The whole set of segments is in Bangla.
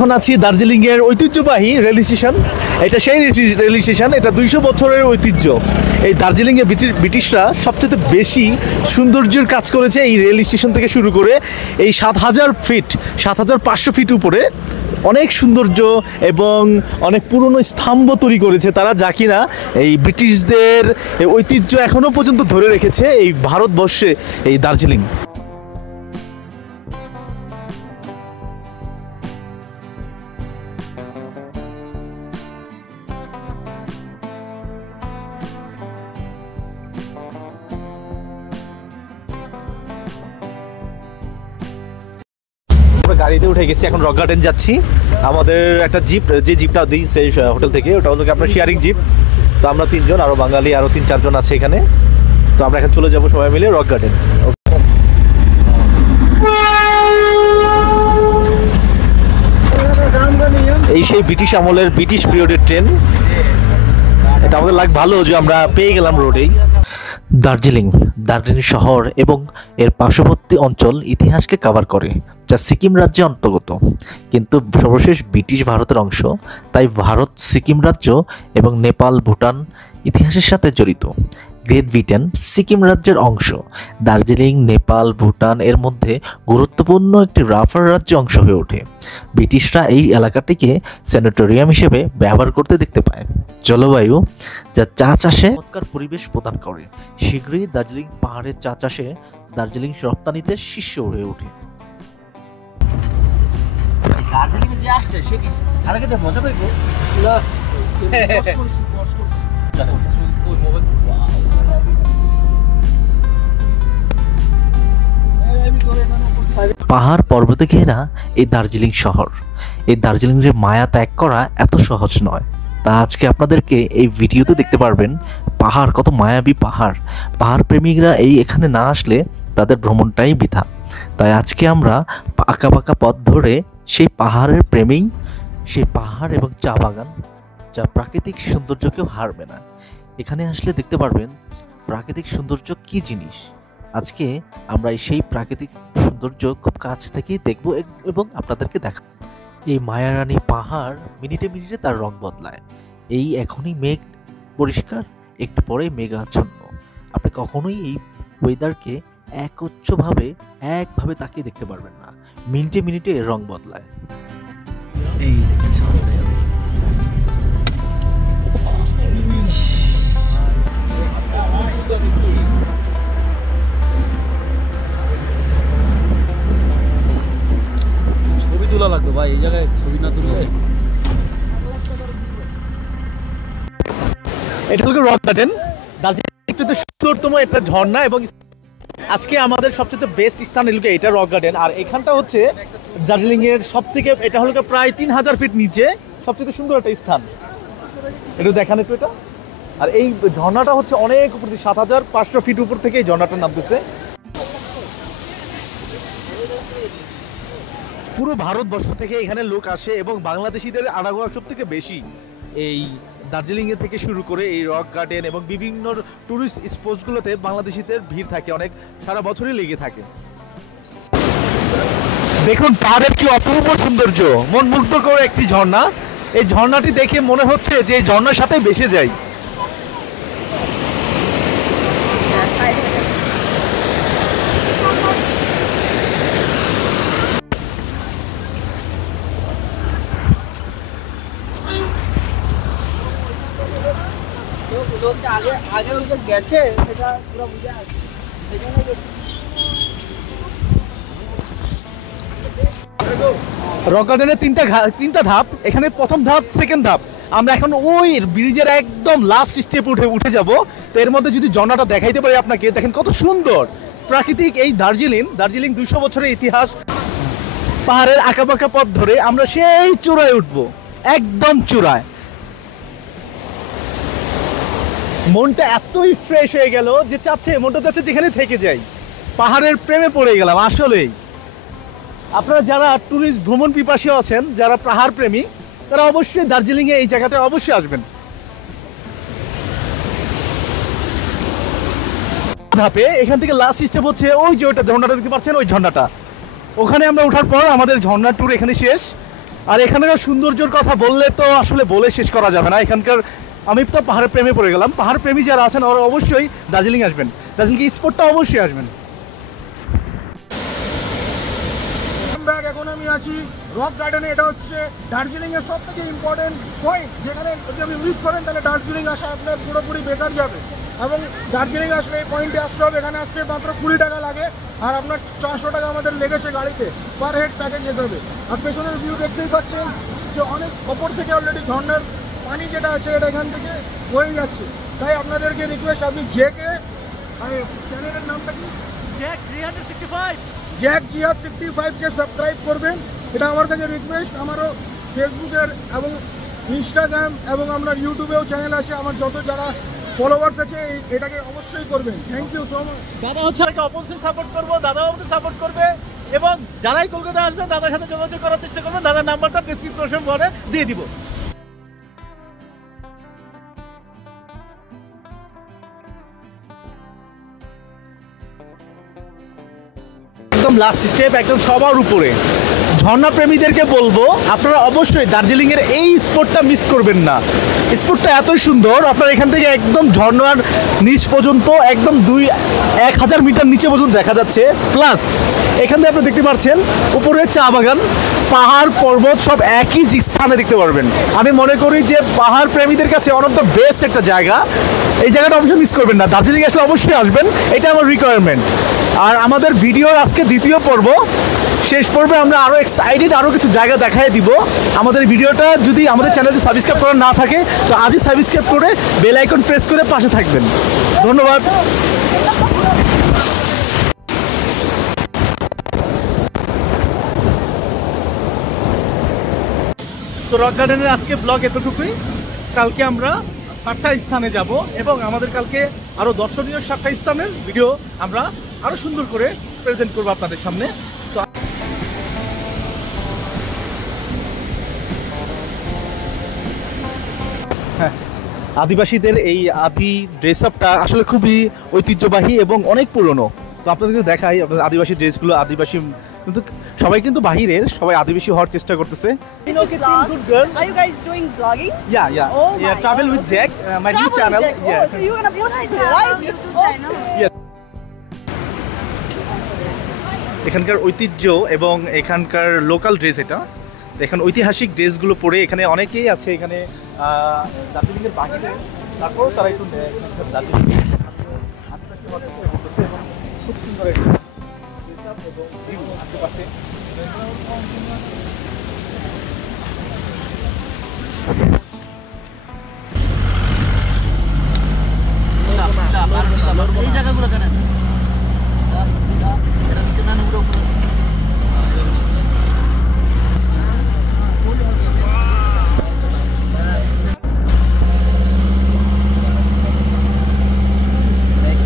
এখন আছি দার্জিলিং এর ঐতিহ্যবাহী রেল স্টেশন। এটা সেই রেল স্টেশন, এটা 200 বছরের ঐতিহ্য। এই দার্জিলিং এ ব্রিটিশরা সবচেয়ে বেশি সৌন্দর্যের কাজ করেছে এই রেল স্টেশন থেকে শুরু করে এই 7000 ফিট 7500 ফিট উপরে অনেক সৌন্দর্য এবং অনেক পুরনো স্তম্ভ তৈরি করেছে তারা, যা কিনা এই ব্রিটিশদের ঐতিহ্য এখনো পর্যন্ত ধরে রেখেছে এই ভারতবর্ষে, এই দার্জিলিং। গাড়িতে উঠে গেছি, এখন রক গার্ডেন যাচ্ছি। আমাদের একটা জিপ, যে জিপটা দিই সেই হোটেল থেকে, ওটা হলো আপনার শেয়ারিং জিপ। তো আমরা 3 জন, আরও বাঙালি আরও 3-4 জন আছে এখানে। তো আমরা এখন চলে যাবো সবাই মিলে রক গার্ডেন। এই সেই ব্রিটিশ আমলের, ব্রিটিশ পিরিয়ডের ট্রেন। এটা আমাদের লাগ ভালো যে আমরা পেয়ে গেলাম রোডেই। দার্জিলিং শহর এবং এর পার্শ্ববর্তী অঞ্চল ইতিহাসকে কভার করে, যা সিকিম রাজ্যে অন্তর্গত, কিন্তু সর্বশেষ ব্রিটিশ ভারতের অংশ। তাই ভারত সিকিম রাজ্য এবং নেপাল ভুটান ইতিহাসের সাথে জড়িত। গ্রেট ব্রিটেন সিকিম রাজ্যের অংশ। দার্জিলিং নেপাল ভুটান এর মধ্যে গুরুত্বপূর্ণ একটি রাফার রাজ্য অংশ হয়ে ওঠে। ব্রিটিশরা এই এলাকাটিকে স্যানিটোরিয়াম হিসেবে ব্যবহার করতে দেখতে পায়। জলবায়ু যা চা চাষে চমৎকার পরিবেশ প্রদান করে। শীঘ্রই দার্জিলিং পাহাড়ের চা চাষে দার্জিলিং রপ্তানিতে শীর্ষ হয়ে ওঠে। দার্জিলিং যে আসছে সে কি সারা কাছে মজা পাইবো না? পাহাড় পর্বতে ঘেরা এই দার্জিলিং শহর, এই দার্জিলিংয়ের মায়া ত্যাগ করা এত সহজ নয়। তা আজকে আপনাদেরকে এই ভিডিওতে দেখতে পারবেন পাহাড় কত মায়াবী পাহাড়। পাহাড় প্রেমিকরা এই এখানে না আসলে তাদের ভ্রমণটাই বৃথা। তাই আজকে আমরা আঁকা বাঁকা পথ ধরে সেই পাহাড়ের প্রেমেই, সেই পাহাড় এবং চা বাগান, যা প্রাকৃতিক সৌন্দর্যকেও হারবে না। এখানে আসলে দেখতে পারবেন প্রাকৃতিক সৌন্দর্য কি জিনিস। আজকে আমরা সেই প্রাকৃতিক সৌন্দর্য খুব কাছ থেকেই দেখব এবং আপনাদেরকে দেখাবো। এই মায়ারানী পাহাড় মিনিটে মিনিটে তার রং বদলায়। এই এখনই মেঘ পরিষ্কার, একটু পরেই মেঘাচ্ছন্ন। আপনি কখনোই এই ওয়েদারকে একভাবে তাকিয়ে দেখতে পারবেন না। মিনিটে মিনিটে এর রং বদলায়। এই ছবি তোলা লাগতো ভাই, এই জায়গায় ছবি না তুললে। এটা হলো রক গার্ডেন, দার্জিলিং সুন্দরতম একটা ঝর্ণা। এবং আজকে আমাদের সবচেয়ে বেস্ট স্থান হলো এটা রক গার্ডেন। আর এখানটা হচ্ছে দার্জিলিং এর সবথেকে, এটা হলো প্রায় 3000 ফিট নিচে সবচেয়ে সুন্দর একটা স্থান। একটু দেখান একটু এটা। আর এই ঝর্ণাটা হচ্ছে অনেক উপর, 7500 ফিট উপর থেকে এই ঝর্ণাটা নামতেছে। পুরো ভারতবর্ষ থেকে এখানে লোক আসে এবং বাংলাদেশিদের আনাগোনা সব থেকে বেশি এই দার্জিলিংয়ে থেকে শুরু করে এই রক গার্ডেন এবং বিভিন্ন টুরিস্ট স্পটগুলোতে বাংলাদেশিদের ভিড় থাকে, অনেক সারা বছরই লেগে থাকে। দেখুন পাহাড়ের কি অপূর্ব সৌন্দর্য, মন মুগ্ধ করে একটি ঝর্ণা। এই ঝর্ণাটি দেখে মনে হচ্ছে যে এই ঝর্ণার সাথে ভেসে যাই। আগে ওই যে গেছে সেটা পুরো বুঝে আছে। রক গার্ডেনের তিনটা ধাপ। এখানে প্রথম ধাপ, সেকেন্ড ধাপ। আমরা এখন ওই ব্রিজের একদম লাস্ট স্টেপ উঠে যাব। তো এর মধ্যে যদি ঝর্ণাটা দেখাইতে পারি আপনাকে, দেখেন কত সুন্দর প্রাকৃতিক এই দার্জিলিং 200 বছরের ইতিহাস। পাহাড়ের আঁকাবাঁকা পথ ধরে আমরা সেই চূড়ায় উঠবো, একদম চূড়ায়। মনটা এতই ফ্রেশ হয়ে গেল যে মনটা চাচ্ছে যেখানে থেকে যাই। পাহাড়ের প্রেমে পড়ে গেলাম আসলেই। আপনারা যারা ট্যুরিস্ট ভ্রমণ পিপাসী আছেন, যারা পাহাড় প্রেমী, তারা অবশ্যই দার্জিলিংয়ে এই জায়গাটা অবশ্যই আসবেন। ধাপে এখান থেকে লাস্ট স্টেপ হচ্ছে ওই যে ওইটা ঝর্ণাটা দেখতে পাচ্ছেন, ওই ঝর্ণাটা। ওখানে আমরা ওঠার পর আমাদের ঝর্ণার ট্যুর এখানে শেষ। আর এখানকার সৌন্দর্যের কথা বললে তো আসলে বলে শেষ করা যাবে না। এখানকার আমি তো পাহাড়ের প্রেমে পড়ে গেলাম। পাহাড় প্রেমী যারা আছেন ওরা অবশ্যই দার্জিলিং আসবেন, দার্জিলিং স্পটটা অবশ্যই আসবেন। এখন আমি আছি রক গার্ডেনে। এটা হচ্ছে দার্জিলিং এর সব থেকে ইম্পর্টেন্ট পয়েন্ট, যেখানে যদি আপনি মিস করেন তাহলে দার্জিলিং আসা আপনার পুরোপুরি বেকার যাবে। এবং দার্জিলিং আসলে এই পয়েন্টে আসতে হবে। এখানে আসতে মাত্র 20 টাকা লাগে, আর আপনার 400 টাকা আমাদের লেগেছে গাড়িতে, পার হেড প্যাকেজ যেতে হবে। আর পেছনের ভিউ দেখতেই পাচ্ছেন যে অনেক ওপর থেকে অলরেডি ঝর্ণার পানি যেটা আছে এটা এখান থেকে বয়ে যাচ্ছে। তাই আপনাদেরকে রিকোয়েস্ট, আপনি জেকে, চ্যানেলের নামটা কি, জ্যাক জিহাদ 65কে সাবস্ক্রাইব করবেন। এটা আমার কাছে রিকোয়েস্ট। আমারও ফেসবুকের এবং ইনস্টাগ্রাম এবং আপনার ইউটিউবেও চ্যানেল আছে, আমার যত যারা ফলোয়ার্স আছে এটাকে অবশ্যই করবেন। Thank you so much. দাদা হচ্ছে অবশ্যই সাপোর্ট করবো, দাদাও আমাদের সাপোর্ট করবে। এবং যারাই কলকাতা আসবেন দাদার সাথে যোগাযোগ করার চেষ্টা করবেন। দাদার নাম্বারটা ডেসক্রিপশন বক্সে দিয়ে দিব। একদম লাস্ট স্টেপ, একদম সবার উপরে। ঝর্ণা প্রেমীদেরকে বলবো আপনারা অবশ্যই দার্জিলিংয়ের এই স্পটটা মিস করবেন না। স্পটটা এতই সুন্দর, আপনার এখান থেকে একদম ঝর্ণার নিচ পর্যন্ত একদম 1000 মিটার নিচে পর্যন্ত দেখা যাচ্ছে। প্লাস এখান থেকে আপনি দেখতে পাচ্ছেন উপরে চা বাগান, পাহাড় পর্বত সব একই স্থানে দেখতে পারবেন। আমি মনে করি যে পাহাড় প্রেমীদের কাছে ওয়ান অফ দ্য বেস্ট একটা জায়গা। এই জায়গাটা অবশ্যই মিস করবেন না। দার্জিলিং আসলে অবশ্যই আসবেন, এটা আমার রিকোয়ারমেন্ট। আর আমাদের ভিডিওর আজকে দ্বিতীয় পর্ব, শেষ পর্বে আমরা আরও এক্সাইটেড আরও কিছু জায়গা দেখায় দিব। আমাদের ভিডিওটা যদি আমাদের চ্যানেলটি সাবস্ক্রাইব করা না থাকে তো আজই সাবস্ক্রাইব করে বেল আইকন প্রেস করে পাশে থাকবেন। ধন্যবাদ। তো রক গার্ডেনের আজকে ব্লগ এতটুকুই। কালকে আমরা 7টা স্থানে যাব এবং আমাদের কালকে আরও দর্শনীয় 7টা স্থানের ভিডিও আমরা আরও সুন্দর করে প্রেজেন্ট করবো আপনাদের সামনে। তো হ্যাঁ, আদিবাসীদের এই আদি ড্রেস আপটা আসলে খুবই ঐতিহ্যবাহী এবং অনেক পুরনো। তো আপনাদেরকে দেখাই আপনাদের আদিবাসী ড্রেসগুলো। আদিবাসী কিন্তু সবাই কিন্তু বাহিরের, সবাই আদিবাসী হওয়ার চেষ্টা করতেছে। Are you guys doing vlogging? Yeah. Oh my Travel with Jack, my new channel. Jack. Oh, so you're gonna post it, right? Yes. এখানকার ঐতিহ্য এবং এখানকার লোকাল ড্রেস এটা। তো এখানে ঐতিহাসিক ড্রেসগুলো পরে এখানে অনেকেই আছে এখানে দার্জিলিংয়ের বাহিরে, তারপরেও তারা একটু দার্জিলিং খুব সুন্দর একটা এবং ভিউ আশেপাশে। এই জায়গাগুলো জানেন এটা নিচে না উপরে উপরে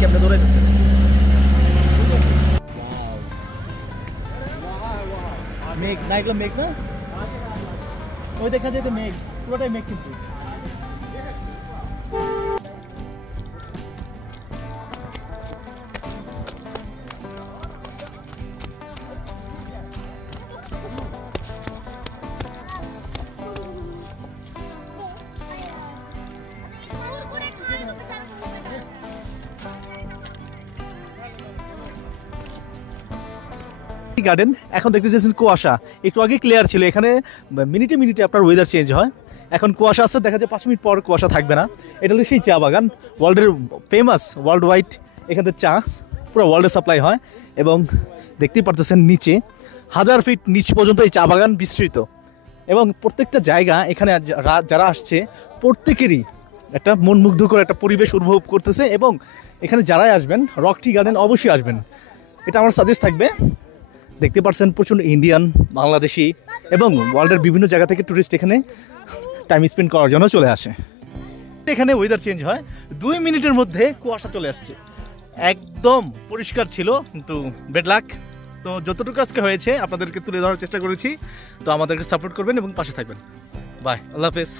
কেমনে দৌড়াইতেছে। মেঘ না, এগুলো মেঘ না, ওই দেখা যায় তো মেঘ, পুরোটাই মেঘ কিন্তু। গার্ডেন এখন দেখতে চাইছেন কুয়াশা, একটু আগে ক্লিয়ার ছিল। এখানে মিনিটে মিনিটে আপনার ওয়েদার চেঞ্জ হয়। এখন কুয়াশা আছে, দেখা যায় 5 মিনিট পর কুয়াশা থাকবে না। এটা হলো সেই চা বাগান, ওয়ার্ল্ডের ফেমাস, ওয়ার্ল্ড ওয়াইড এখান থেকে চা পুরো ওয়ার্ল্ডে সাপ্লাই হয়। এবং দেখতেই পারতেছেন নিচে 1000 ফিট নিচ পর্যন্ত এই চা বাগান বিস্তৃত। এবং প্রত্যেকটা জায়গা এখানে যারা আসছে প্রত্যেকেরই একটা মন মুগ্ধকর একটা পরিবেশ অনুভব করতেছে। এবং এখানে যারাই আসবেন রক টি গার্ডেন অবশ্যই আসবেন, এটা আমার সাজেস্ট থাকবে। দেখতে পাচ্ছেন প্রচুর ইন্ডিয়ান, বাংলাদেশি এবং ওয়ার্ল্ডের বিভিন্ন জায়গা থেকে টুরিস্ট এখানে টাইম স্পেন্ড করার জন্য চলে আসে। এখানে ওয়েদার চেঞ্জ হয়, 2 মিনিটের মধ্যে কুয়াশা চলে আসছে। একদম পরিষ্কার ছিল, কিন্তু বেড লাক। তো যতটুকু আজকে হয়েছে আপনাদেরকে তুলে ধরার চেষ্টা করেছি। তো আমাদেরকে সাপোর্ট করবেন এবং পাশে থাকবেন। বাই, আল্লাহ হাফেজ।